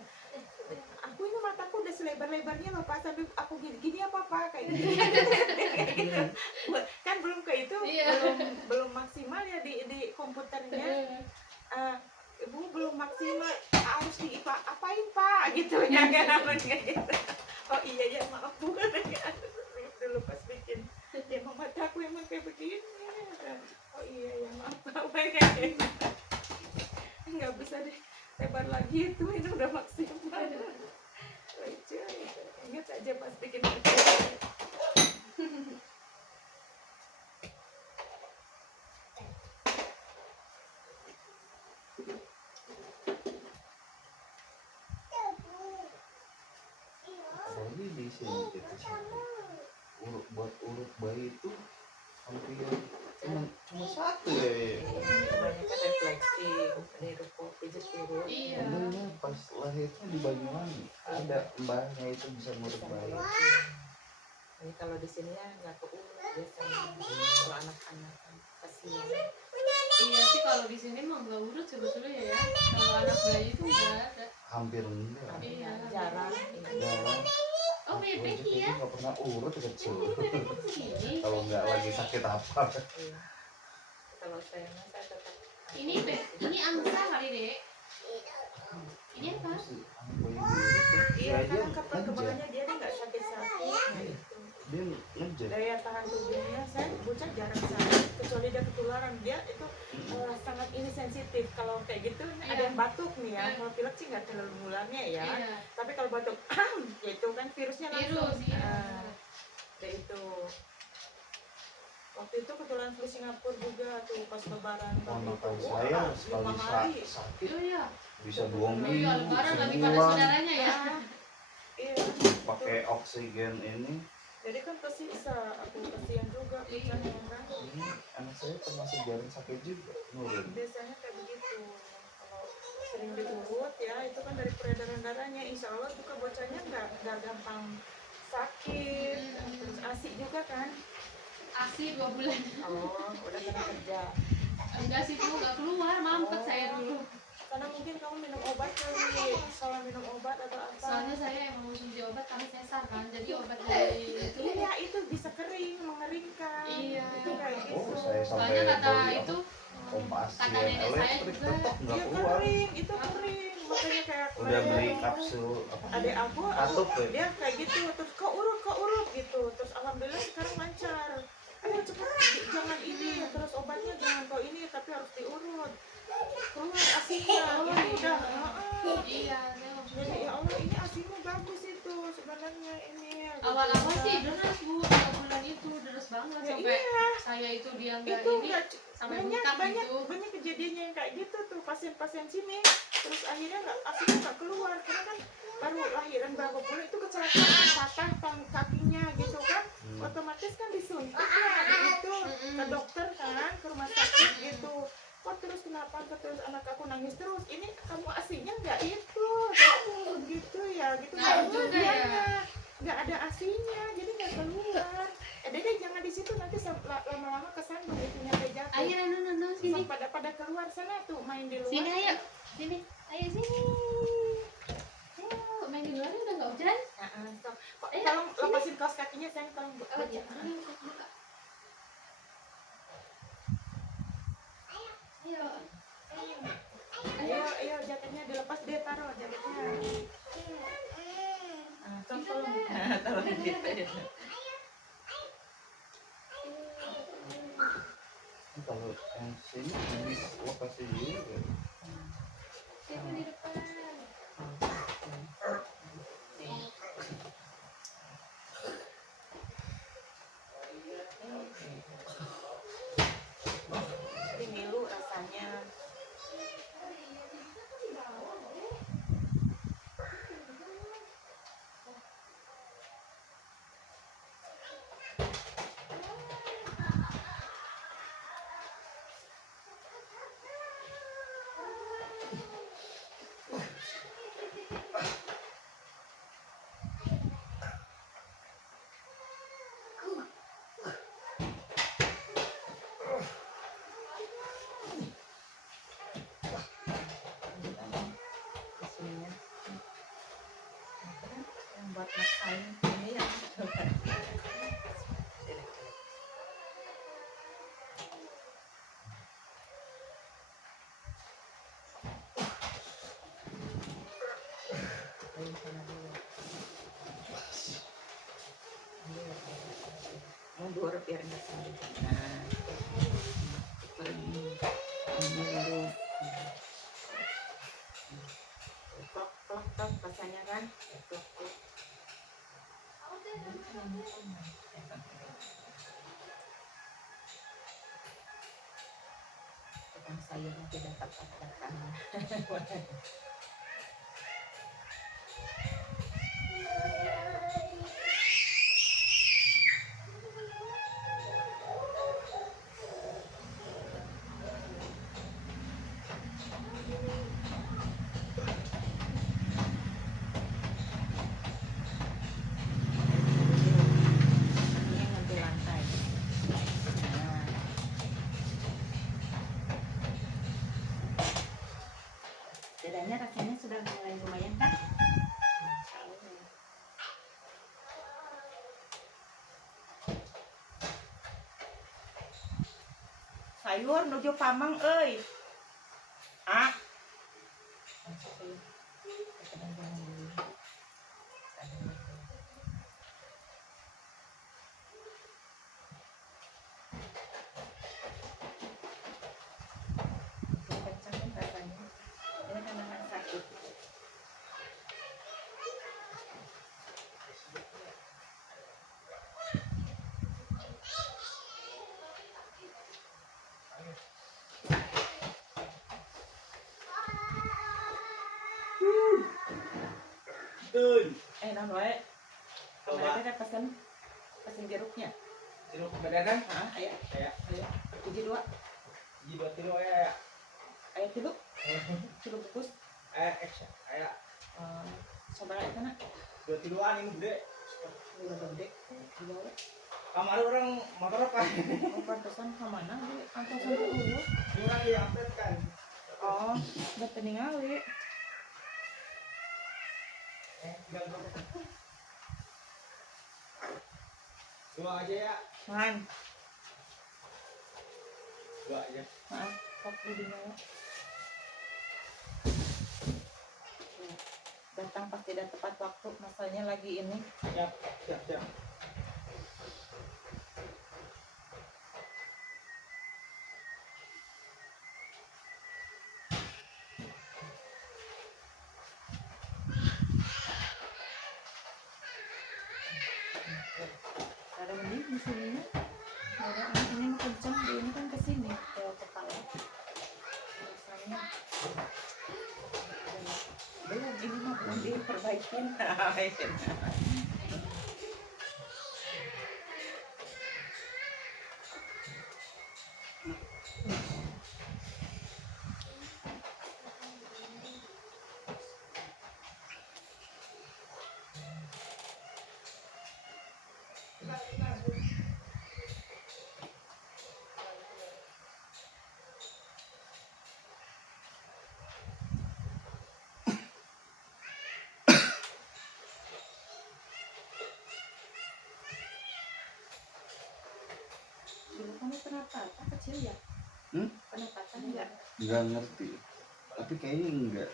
Aku ini mataku udah selebar-lebarnya loh Pak, tapi aku gini apa Pak kayak gini. Kayak gitu. Kan belum ke itu, Iya. belum maksimal ya di komputernya. Ibu belum maksimal, harus apain Pak gitu ya kan kayak gitu. Oh iya ya maaf Bu dulu pas bikin ya mataku emang kayak begini. Oh iya ya maaf Pak kayak gitu. Nggak bisa deh lebar lagi itu ini udah maksimal. Lucu, ingat aja pas bikin itu. Apalagi di sini gitu sih. Buat urut bayi itu hampir cuma satu ya. Kebanyakan refleksi dari ruko pijat perut. Iya. Sebenarnya pas lahirnya di Banyuwangi ada mbahnya itu bisa ngurut bayi. Ini kalau di sini ya nggak keurut biasanya kalau anak-anak kasihan. Iya sih kalau di sini mah nggak urut sebetulnya ya. Kalau anak bayi itu nggak ada. Hampir enggak. Iya. Jarang. Jarang. Oh bebek Aku ya. nggak pernah urut kecil. Bebek tuh segini. Kalau nggak lagi sakit apa. Iya. Kalau saya mah saya tetap. Ini angsa kali dek. Ini apa? Sih, anak bayi diurut tuh, Iya dia karena aja perkembangannya dia nggak sakit-sakit. Nah, itu. dia ngejar. Daya tahan tubuhnya saya bocah jarang sakit kecuali dia ketularan dia itu sangat ini sensitif kalau kayak gitu ada Iya. yang batuk nih ya Iya. kalau pilek sih nggak terlalu nularnya ya Iya. tapi kalau batuk ya itu kan virusnya langsung Virus iya. kayak itu waktu itu ketularan flu Singapura juga tuh pas lebaran Ponakan itu. saya Wah, sekali 5 hari. sakit Oh iya. bisa 2 Oh iya minggu lebaran lagi pada sebulan saudaranya ya. Ah, iya pakai oksigen ini. jadi kan kesiksa aku kasihan juga Iya. bocahnya kan Ini anak saya termasuk jarang sakit juga nurun. biasanya kayak begitu kalau sering diurut ya itu kan dari peredaran darahnya insya Allah juga bocahnya nggak gampang sakit terus asik juga kan ASI 2 bulan. oh udah kena kerja Enggak sih tuh nggak keluar mampet saya dulu. karena mungkin kamu minum obat kali salah minum obat atau apa Soalnya saya emang mesti obat karena sesar kan. Jadi obat dari itu. iya itu bisa kering mengeringkan Iya. itu kayak gitu Oh, saya sampai Soalnya kata beli itu pompa kata asien nenek saya elektrik juga, tetap nggak iya keluar. kering itu kering makanya kayak Udah beli kemarin kapsul apa? adek aku Katup ya? dia kayak gitu terus kok urut gitu terus alhamdulillah sekarang lancar ayo cepet jangan ini terus obatnya jangan kau ini tapi harus diurut keluar asinya itu udah iya saya jadi ya Allah ini asimu bagus itu sebenarnya ini awal-awal sih deras bu 2 bulan itu deras banget Ya, sampai iya. saya itu dia nggak Itu ini nggak sampai banyak bengkak banyak gitu. banyak kejadiannya yang kayak gitu tuh pasien-pasien sini, terus akhirnya nggak keluar karena kan baru lahiran berapa bulan itu kecelakaan patah kakinya gitu kan, otomatis kan disuntik ya itu ke dokter kan, ke rumah sakit gitu. Kok terus kenapa terus anak aku nangis terus, ini kamu asinya nggak itu kamu gitu ya gitu, Nah, juga ya. nggak ada asinya jadi nggak keluar. Dede jangan di situ nanti lama-lama kesandung itunya teh jatuh. Ayo no sini. Pada keluar sana tuh main di luar. Sini ayo. Sini. Ayo sini. Ayo main di luar udah nggak hujan? Sok. Ayo, Tolong sini. lepasin kaos kakinya sayang, tolong Oh baca. iya. Buka. Ayo. Ayo jaketnya dilepas deh, taruh jaketnya. Tolong gitu. Kalau yang sini di lokasi juga. Siapa di depan? Ini milu rasanya. Kesininya. Yang buat maksain ini yang mundur biar nggak sendiri. Nah, pergi mundur. Klok rasanya kan, klok. Tukang sayurnya tidak tepat datangnya. Ini ngambil lantai. Nah. Dadanya rasanya sudah mulai lumayan kan? Sayur nuju pamang euy. Ah. Kencang rasanya. Ini kan anak sakit. Non wae. Kemarin kan pesen jeruknya. Jeruk bedadan? Ayo. 72. 2 kilo ya. Ayo tilu. Tilu bungkus. Aya Sabaraha eta na? 2 kiloan ini gede. Udah gede. Dibawa. Kamar orang motor apa? Oh, pantesan ka mana di kantong sampai dulu. Murah diangkat kan. Oh, udah ningali. Tinggal berapa? 2 aja ya. Man, 2 aja. maaf, kok di dibawa. Datang pas tidak tepat waktu, masalahnya lagi ini. Siap. Ada mending di sini. baikin. Dulu kamu pernah patah kecil ya? Pernah patah enggak? Nggak ngerti, tapi kayaknya enggak.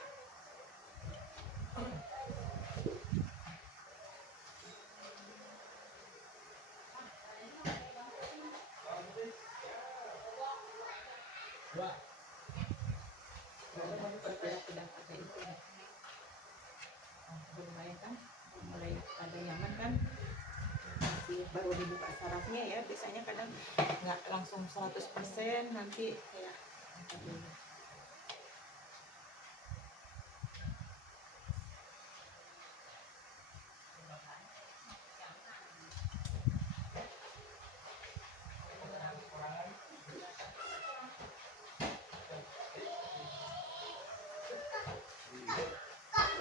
Baru berpindah-pindah pakai itu ya. Lumayan kan, mulai ada nyaman kan, masih baru dibuka sarafnya ya, biasanya kadang nggak langsung 100%, nanti kayak angkat dulu.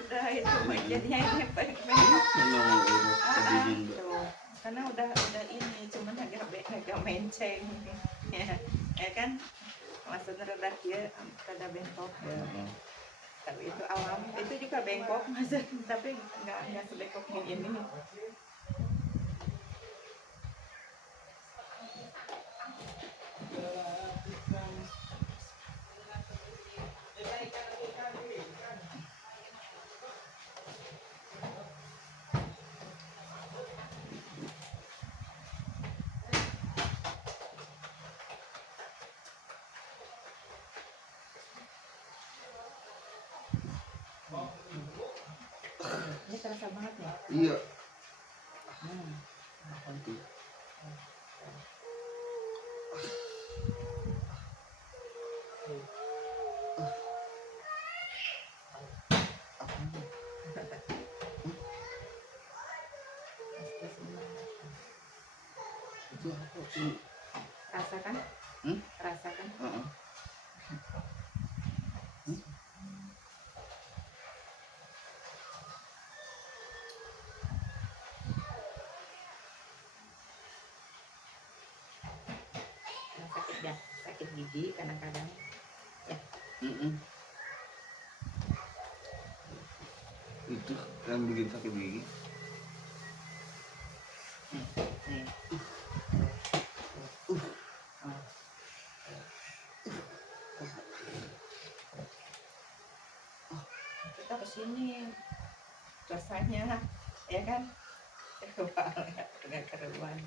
Udah itu jadinya ini Memang urut tadi juga. tuh, karena udah ini cuman agak menceng ya kan, maksudnya rada kia rada bengkok ya. Tapi itu awam itu juga bengkok maksud, tapi nggak sebengkok yang ini. Ini terasa banget nih. Iya. Nanti. Itu apa? Rasakan? Hmm? Rasakan? Sakit ya, sakit gigi kadang-kadang ya. Itu yang bikin sakit gigi. Kita kesini rasanya ya kan, coba nggak keruan.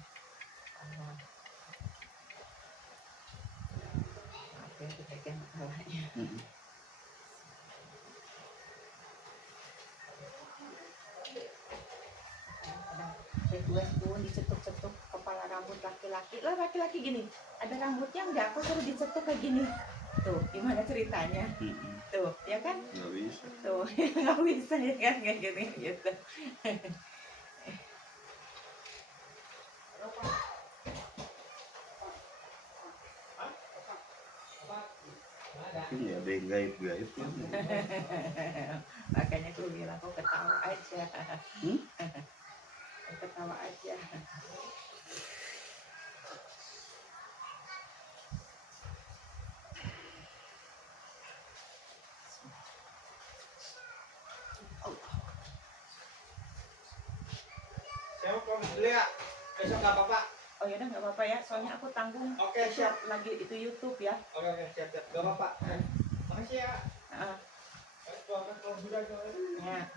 Apa yang dipegang kepalanya? Tuan dicetuk-cetuk kepala rambut laki-laki lah, laki-laki gini ada rambutnya enggak, aku suruh dicetuk kayak gini tuh, gimana ceritanya tuh ya kan, Nggak bisa. tuh nggak bisa ya kan, kayak gini gitu. Iya, ada yang gaib-gaib ya. Makanya aku bilang kau ketawa aja. Kau ketawa aja. Saya mau pamit dulu ya. Besok nggak apa-apa. Oh ya udah nggak apa-apa ya, soalnya aku tanggung. Oke, siap. Lagi itu YouTube ya. Oke, siap. Nggak apa-apa. Makasih ya. Heeh. Kalau sudah Ya.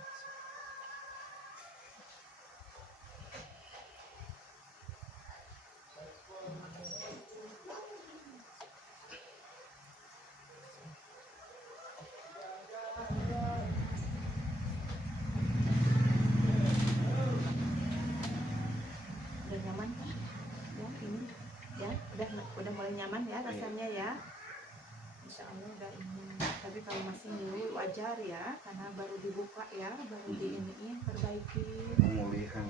Udah nyaman kan? Ya ini ya udah mulai nyaman ya rasanya ya. insya Allah udah ini. Tapi kalau masih ngilu wajar ya, karena baru dibuka ya, baru diiniin, perbaiki. Pemulihan.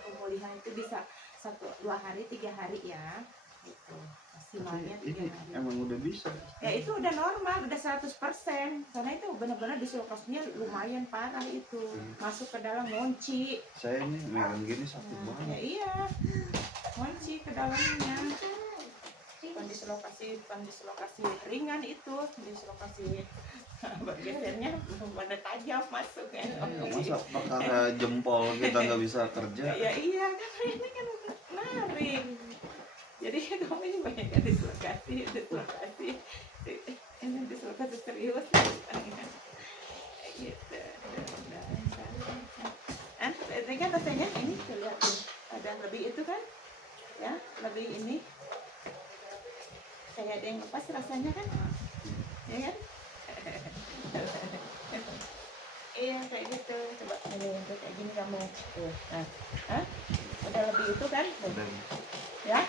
Pemulihan itu bisa 1-2 hari, 3 hari ya, gitu. Maksimalnya 3 Ini hari. emang udah bisa. Ya itu udah normal, udah 100%. Karena itu benar-benar dislokasinya lumayan parah itu. Masuk ke dalam ngunci. Saya nih megang gini sakit Ya banget. iya, ngunci ke dalamnya. Bukan dislokasi ringan itu, dislokasi bergesernya pada tajam masuk kan. Masa perkara jempol kita nggak bisa kerja? Ya iya kan ini kan narik. Jadi kamu ini banyak kan dislokasi. Ini dislokasi serius. Gitu. Ini kan rasanya ini lihat tuh, ada lebih itu kan? Ya, lebih ini. Kayak ada yang lepas rasanya kan? Ya kan? Iya kayak gitu. Coba ini untuk kayak gini kamu. Tuh. Nah, hah? Udah lebih itu kan? Tuh. Dan Ya,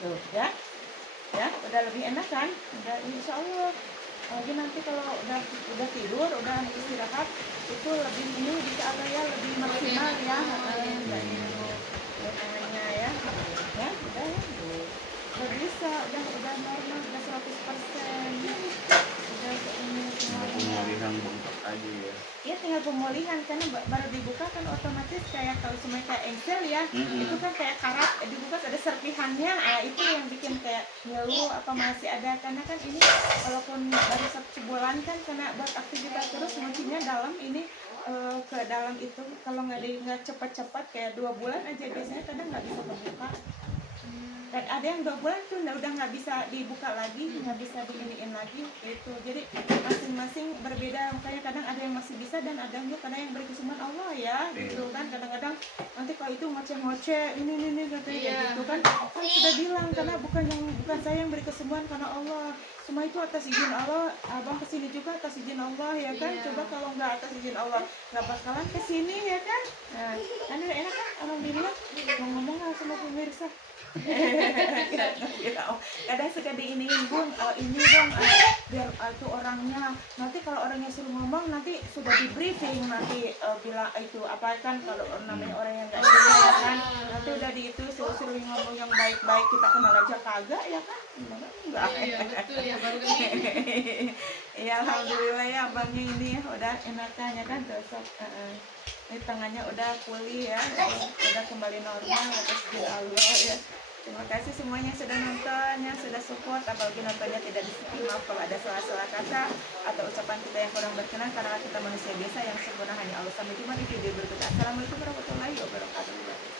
tuh ya, udah lebih enak kan? Udah insya Allah. Lagi nanti kalau udah tidur, udah istirahat, itu lebih ini bisa ada ya lebih maksimal ya. Tangannya ya, ya udah ya. Udah bisa, udah normal, udah 100%. Udah ini semuanya. pemulihan bengkak aja ya. Ya tinggal pemulihan karena baru dibuka kan otomatis kayak kalau semuanya kayak engsel ya, itu kan kayak karat dibuka ada serpihannya, itu yang bikin kayak ngeluh apa masih ada karena kan ini walaupun baru 1 bulan kan karena beraktivitas terus nguncinya dalam ini ke dalam itu kalau nggak cepat-cepat kayak 2 bulan aja biasanya kadang nggak bisa terbuka. Dan ada yang 2 bulan tuh udah nggak bisa dibuka lagi, nggak bisa diiniin lagi gitu. Jadi masing-masing berbeda, makanya kadang ada yang masih bisa dan ada yang kadang yang beri kesembuhan Allah ya gitu kan. Kadang-kadang nanti kalau itu ngoceh-ngoceh ini katanya kayak gitu kan sudah bilang karena bukan saya yang beri kesembuhan karena Allah, semua itu atas izin Allah. Abang kesini juga atas izin Allah ya kan. Coba kalau nggak atas izin Allah nggak bakalan kesini ya kan. Nah kan udah enak kan, alhamdulillah. Mau ngomong nggak sama pemirsa? Kadang suka diiniin bun, ini dong biar itu orangnya nanti kalau orangnya suruh ngomong nanti sudah di briefing nanti bilang itu apa kan kalau namanya orang yang nggak suka ya kan nanti udah di itu suruh ngomong yang baik-baik kita kenal aja kagak ya kan gimana enggak betul ya baru kali ini. ya alhamdulillah ya abangnya ini udah enakannya kan cocok. Ini tangannya udah pulih ya, udah kembali normal atas izin Allah ya. Terima kasih semuanya yang sudah nonton, yang sudah support. Apalagi nontonnya tidak di-skip, maaf kalau ada salah-salah kata atau ucapan kita yang kurang berkenan karena kita manusia biasa yang sempurna hanya Allah. Sampai jumpa di video berikutnya. Assalamualaikum warahmatullahi wabarakatuh.